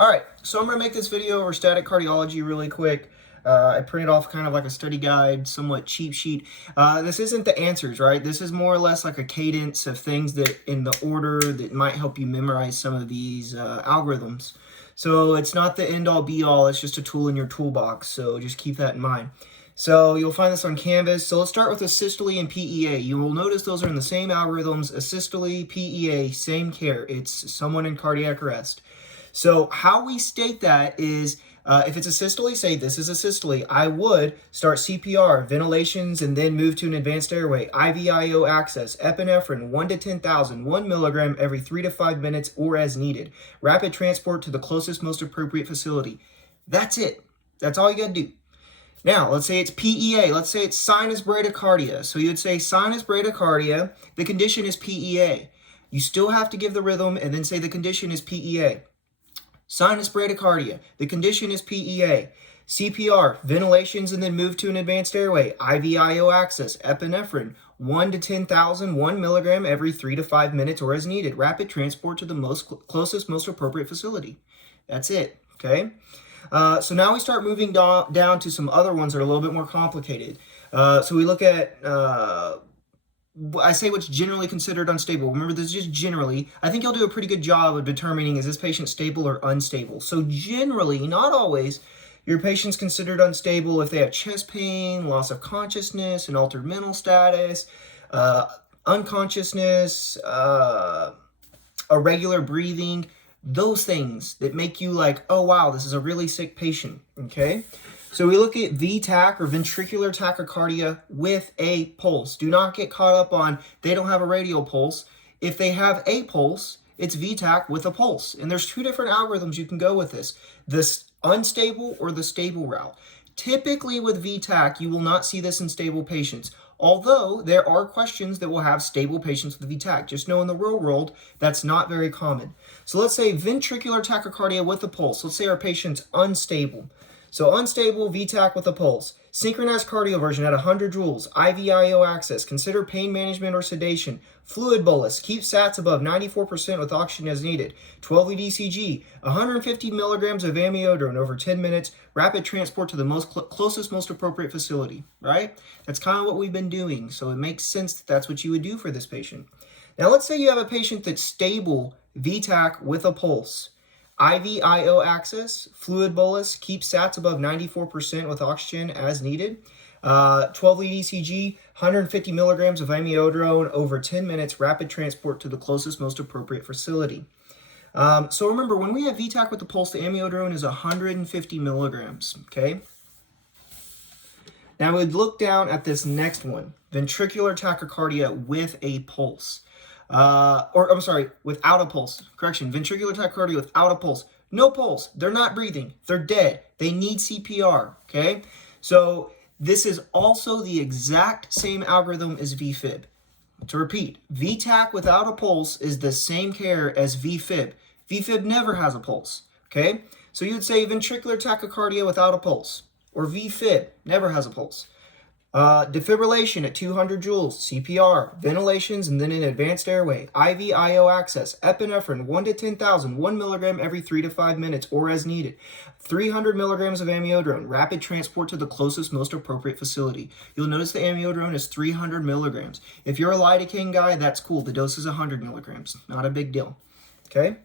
All right, so I'm going to make this video over static cardiology really quick. I printed off kind of like a study guide, somewhat cheap sheet. This isn't the answers, right? This is more or less like a cadence of things that in the order that might help you memorize some of these algorithms. So it's not the end-all be-all, it's just a tool in your toolbox, so just keep that in mind. So you'll find this on Canvas. So let's start with asystole and PEA. You will notice those are in the same algorithms, asystole, PEA, same care. It's someone in cardiac arrest. So how we state that is, if it's asystole, say this is asystole, I would start CPR, ventilations, and then move to an advanced airway, IVIO access, epinephrine, 1 to 10,000, 1 milligram every 3 to 5 minutes or as needed. Rapid transport to the closest, most appropriate facility. That's it. That's all you got to do. Now, let's say it's PEA. Let's say it's sinus bradycardia. So you'd say sinus bradycardia, the condition is PEA. You still have to give the rhythm and then say the condition is PEA. Sinus bradycardia, the condition is PEA. CPR, ventilations, and then move to an advanced airway. IVIO access, epinephrine, 1 to 10,000, 1 milligram every 3 to 5 minutes or as needed. Rapid transport to the closest, most appropriate facility. That's it, okay? So now we start moving down to some other ones that are a little bit more complicated. So we look at... I say what's generally considered unstable. Remember, this is just generally. I think you'll do a pretty good job of determining is this patient stable or unstable. So generally, not always, your patient's considered unstable if they have chest pain, loss of consciousness, an altered mental status, unconsciousness, irregular breathing, those things that make you like, oh wow, this is a really sick patient, okay? So we look at VTach or ventricular tachycardia with a pulse. Do not get caught up on they don't have a radial pulse. If they have a pulse, it's VTach with a pulse. And there's two different algorithms you can go with this. The unstable or the stable route. Typically with VTach, you will not see this in stable patients. Although there are questions that will have stable patients with VTach. Just know in the real world, that's not very common. So let's say ventricular tachycardia with a pulse. Let's say our patient's unstable. So unstable, VTach with a pulse. Synchronized cardioversion at 100 joules. IVIO access. Consider pain management or sedation. Fluid bolus. Keep SATs above 94% with oxygen as needed. 12-lead ECG. 150 milligrams of amiodarone over 10 minutes. Rapid transport to the closest, most appropriate facility. Right? That's kind of what we've been doing. So it makes sense that that's what you would do for this patient. Now let's say you have a patient that's stable, VTach with a pulse. IVIO access, fluid bolus, keep SATs above 94% with oxygen as needed. 12-lead ECG, 150 milligrams of amiodarone over 10 minutes, rapid transport to the closest, most appropriate facility. So remember, when we have VTach with the pulse, the amiodarone is 150 milligrams, okay? Now we'd look down at this next one, ventricular tachycardia with a pulse. Without a pulse. Correction, ventricular tachycardia without a pulse. No pulse. They're not breathing. They're dead. They need CPR, okay? So this is also the exact same algorithm as VFib. To repeat, VTach without a pulse is the same care as VFib. VFib never has a pulse, okay? So you would say ventricular tachycardia without a pulse, or VFib never has a pulse. Defibrillation at 200 joules, CPR, ventilations, and then an advanced airway, IVIO access, epinephrine, 1 to 10,000, 1 milligram every 3 to 5 minutes or as needed, 300 milligrams of amiodarone, rapid transport to the closest, most appropriate facility. You'll notice the amiodarone is 300 milligrams. If you're a lidocaine guy, that's cool. The dose is 100 milligrams. Not a big deal, okay?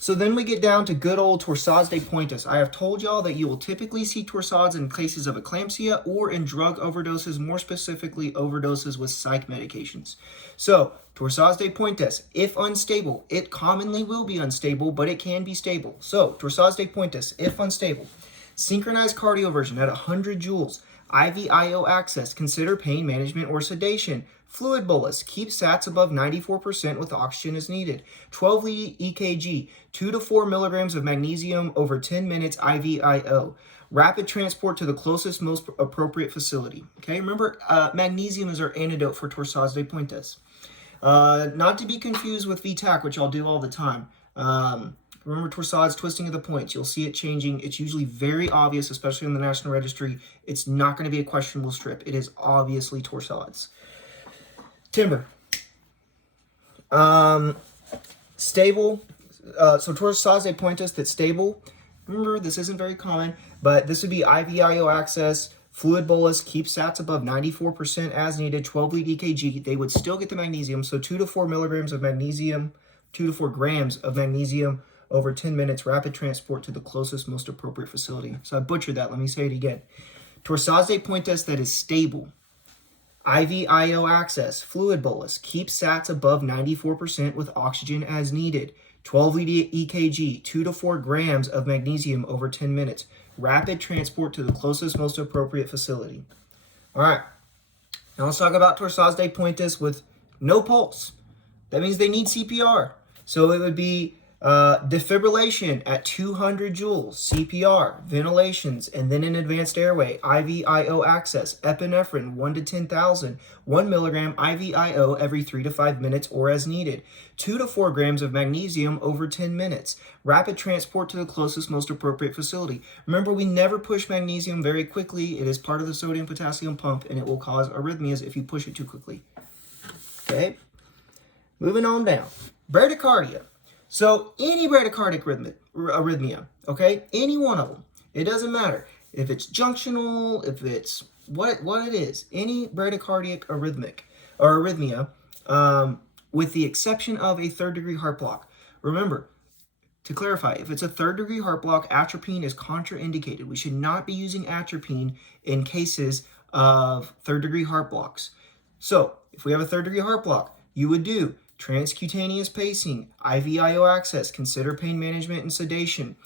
So then we get down to good old torsades de pointes. I have told y'all that you will typically see torsades in cases of eclampsia or in drug overdoses, more specifically overdoses with psych medications. So torsades de pointes, if unstable, it commonly will be unstable, but it can be stable. So torsades de pointes, if unstable. Synchronized cardioversion at 100 joules. IVIO access, consider pain management or sedation. Fluid bolus, keep SATs above 94% with oxygen as needed. 12-lead EKG, 2 to 4 milligrams of magnesium over 10 minutes IVIO. Rapid transport to the closest, most appropriate facility. Okay, remember, magnesium is our antidote for torsades de pointes. Not to be confused with VTach, which I'll do all the time. Remember torsades, twisting of the points. You'll see it changing. It's usually very obvious, especially in the National Registry. It's not going to be a questionable strip. It is obviously torsades. Timber. Stable, So torsades de pointes that's stable. Remember, this isn't very common, but this would be IVIO access, fluid bolus, keep sats above 94% as needed, 12 lead EKG. They would still get the magnesium, so 2 to 4 milligrams of magnesium, 2 to 4 grams of magnesium over 10 minutes, rapid transport to the closest, most appropriate facility. So I butchered that. Let me say it again. Torsades de pointes that is stable. IVIO access, fluid bolus, keep sats above 94% with oxygen as needed. 12 lead EKG, 2 to 4 grams of magnesium over 10 minutes. Rapid transport to the closest, most appropriate facility. All right. Now let's talk about torsades de pointes with no pulse. That means they need CPR. So it would be defibrillation at 200 joules, CPR, ventilations, and then an advanced airway, IVIO access, epinephrine 1 to 10,000, 1 milligram IVIO every 3 to 5 minutes or as needed, 2 to 4 grams of magnesium over 10 minutes, rapid transport to the closest, most appropriate facility. Remember, we never push magnesium very quickly. It is part of the sodium-potassium pump, and it will cause arrhythmias if you push it too quickly. Okay, moving on down. Bradycardia. So any bradycardic arrhythmia, okay, any one of them, it doesn't matter if it's junctional, if it's what it is, any bradycardic arrhythmia, with the exception of a third-degree heart block. Remember, to clarify, if it's a third-degree heart block, atropine is contraindicated. We should not be using atropine in cases of third-degree heart blocks. So if we have a third-degree heart block, you would do transcutaneous pacing, IVIO access, consider pain management and sedation,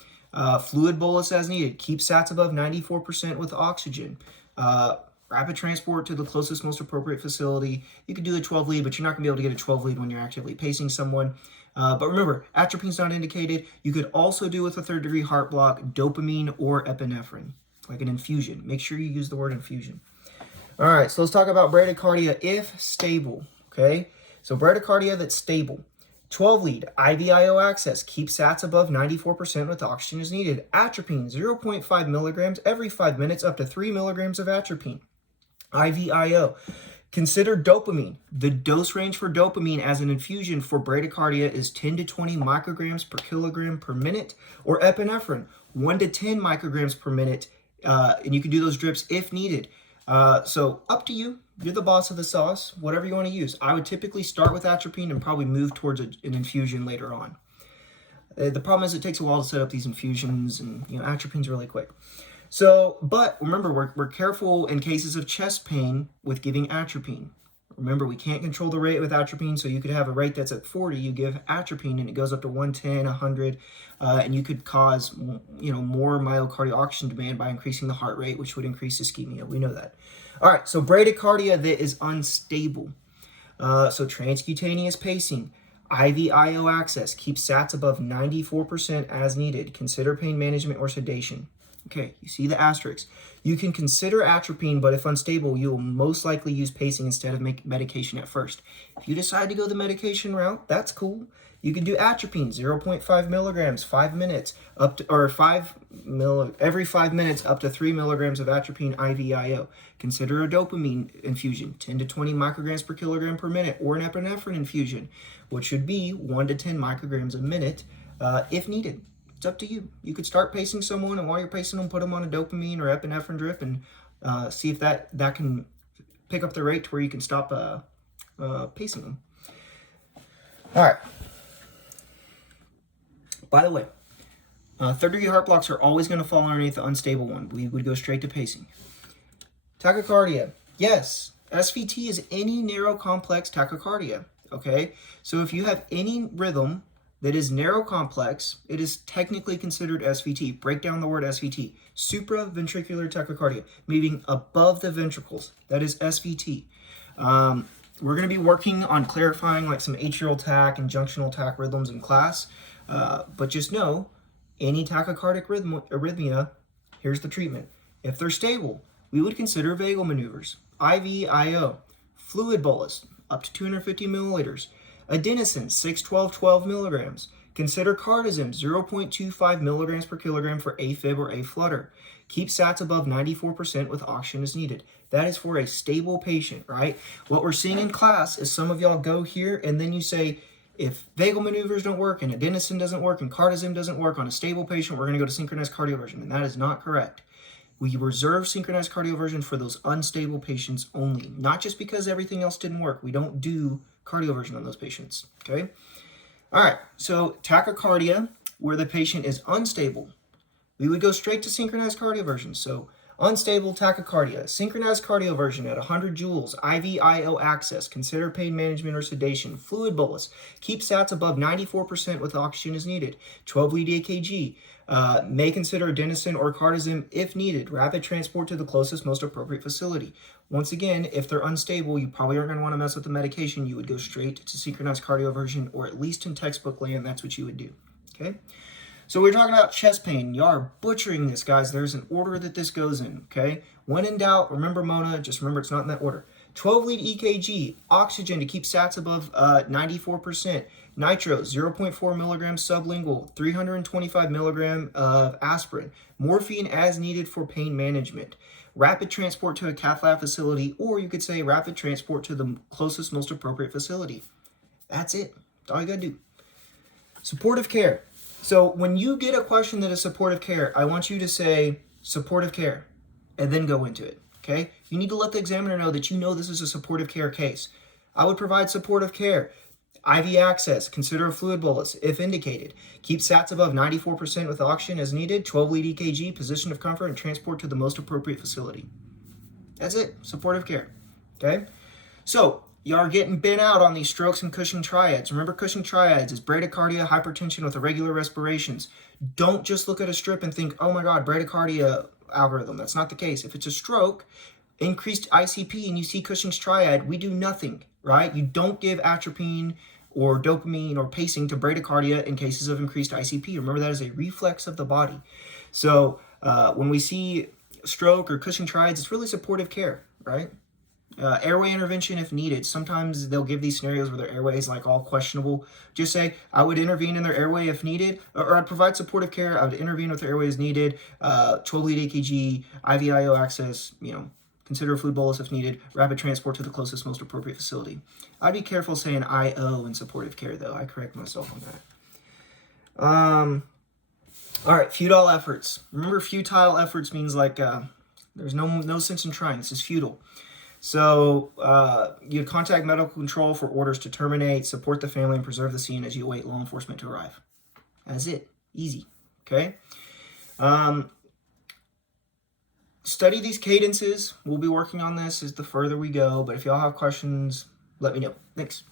fluid bolus as needed, keep sats above 94% with oxygen, rapid transport to the closest, most appropriate facility. You could do a 12 lead, but you're not going to be able to get a 12 lead when you're actively pacing someone. But remember, atropine's not indicated. You could also do with a third-degree heart block dopamine or epinephrine, like an infusion. Make sure you use the word infusion. All right, so let's talk about bradycardia if stable, okay? So bradycardia that's stable. 12 lead, IVIO access, keep sats above 94% with oxygen as needed. Atropine, 0.5 milligrams every 5 minutes, up to 3 milligrams of atropine. IVIO. Consider dopamine. The dose range for dopamine as an infusion for bradycardia is 10 to 20 micrograms per kilogram per minute, or epinephrine, 1 to 10 micrograms per minute, and you can do those drips if needed. So up to you. You're the boss of the sauce, whatever you want to use. I would typically start with atropine and probably move towards an infusion later on. The problem is it takes a while to set up these infusions, and atropine's really quick. So, but remember, we're careful in cases of chest pain with giving atropine. Remember, we can't control the rate with atropine, so you could have a rate that's at 40, you give atropine, and it goes up to 110, 100, and you could cause, more myocardial oxygen demand by increasing the heart rate, which would increase ischemia. We know that. All right, so bradycardia that is unstable. So transcutaneous pacing, IVIO access, keep sats above 94% as needed. Consider pain management or sedation. Okay, you see the asterisk. You can consider atropine, but if unstable, you will most likely use pacing instead of medication at first. If you decide to go the medication route, that's cool. You can do atropine, 0.5 milligrams, 5 minutes, every 5 minutes, up to 3 milligrams of atropine IVIO. Consider a dopamine infusion, 10 to 20 micrograms per kilogram per minute, or an epinephrine infusion, which should be 1 to 10 micrograms a minute if needed. It's up to you. You could start pacing someone, and while you're pacing them, put them on a dopamine or epinephrine drip and see if that can pick up the rate to where you can stop pacing them. All right. By the way, third-degree heart blocks are always going to fall underneath the unstable one. We would go straight to pacing. Tachycardia. Yes, SVT is any narrow complex tachycardia, okay? So if you have any rhythm that is narrow complex, it is technically considered SVT. Break down the word SVT. Supraventricular tachycardia, meaning above the ventricles. That is SVT. We're going to be working on clarifying like some atrial tach and junctional tach rhythms in class. But just know, any tachycardic arrhythmia, here's the treatment. If they're stable, we would consider vagal maneuvers, IVIO, fluid bolus, up to 250 milliliters, adenosine, 6-12-12 milligrams. Consider cardizem, 0.25 milligrams per kilogram for AFib or aflutter. Keep sats above 94% with oxygen as needed. That is for a stable patient, right? What we're seeing in class is some of y'all go here and then you say, If vagal maneuvers don't work and adenosine doesn't work and cardizem doesn't work on a stable patient, we're going to go to synchronized cardioversion, and that is not correct. We reserve synchronized cardioversion for those unstable patients only, not just because everything else didn't work. We don't do cardioversion on those patients, okay? All right, so tachycardia, where the patient is unstable, we would go straight to synchronized cardioversion. So unstable tachycardia, synchronized cardioversion at 100 joules, IV-IO access, consider pain management or sedation, fluid bolus, keep sats above 94% with oxygen as needed, 12-lead EKG, may consider adenosine or cardizem if needed, rapid transport to the closest, most appropriate facility. Once again, if they're unstable, you probably aren't going to want to mess with the medication. You would go straight to synchronized cardioversion, or at least in textbook land, that's what you would do, okay? So we're talking about chest pain. You are butchering this, guys. There's an order that this goes in, okay? When in doubt, remember Mona, just remember it's not in that order. 12-lead EKG, oxygen to keep sats above 94%, nitro, 0.4 milligrams sublingual, 325 milligram of aspirin, morphine as needed for pain management, rapid transport to a cath lab facility, or you could say rapid transport to the closest, most appropriate facility. That's it. That's all you gotta do. Supportive care. So when you get a question that is supportive care, I want you to say supportive care and then go into it, okay? You need to let the examiner know that you know this is a supportive care case. I would provide supportive care, IV access, consider a fluid bolus if indicated, keep sats above 94% with oxygen as needed, 12-lead EKG, position of comfort, and transport to the most appropriate facility. That's it, supportive care, okay? So you are getting bent out on these strokes and Cushing triads. Remember, Cushing triads is bradycardia, hypertension with irregular respirations. Don't just look at a strip and think, oh my God, bradycardia algorithm. That's not the case. If it's a stroke, increased ICP, and you see Cushing's triad, we do nothing, right? You don't give atropine or dopamine or pacing to bradycardia in cases of increased ICP. Remember, that is a reflex of the body. So when we see stroke or Cushing triads, it's really supportive care, right? Airway intervention if needed. Sometimes they'll give these scenarios where their airway is like all questionable. Just say, I would intervene in their airway if needed, or I'd provide supportive care. I would intervene with their airway as needed. 12-lead EKG, IV-IO access, consider a fluid bolus if needed, rapid transport to the closest, most appropriate facility. I'd be careful saying IO in supportive care, though. I correct myself on that. All right, futile efforts. Remember, futile efforts means like there's no sense in trying. This is futile. So you contact medical control for orders to terminate, support the family, and preserve the scene as you await law enforcement to arrive. That's it. Easy. Okay? Study these cadences. We'll be working on this as the further we go, but if y'all have questions, let me know. Thanks.